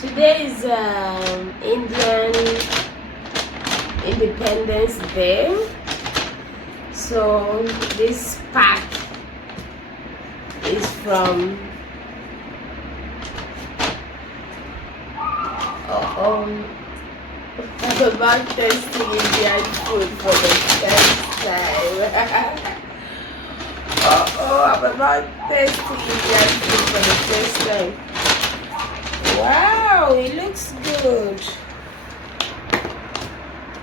Today is Indian Independence Day, so this pack is from I'm about tasting Indian food for the first time. I'm about tasting Indian food for the first time. Wow, it looks good.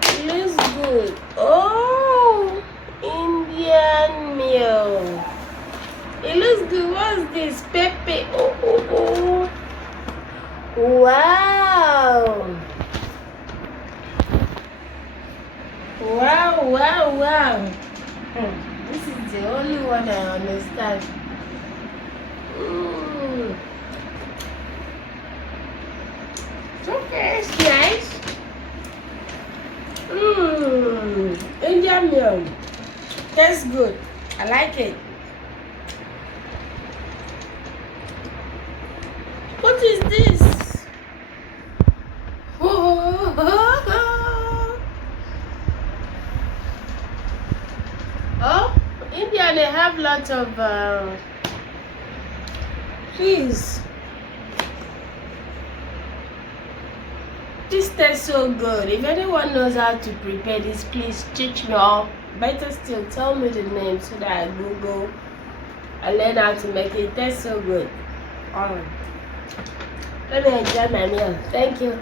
It looks good. Oh, Indian meal. It looks good. What's this? Pepe. Oh. Wow. Wow. This is the only one I understand. It's okay, it's nice. Indian meal. Tastes good. I like it. What is this? Oh, India, they have lots of please. This tastes so good. If anyone knows how to prepare this, please teach me, or better still, tell me the name so that I Google and learn how to make it. It tastes so good. Let me enjoy my meal. Thank you.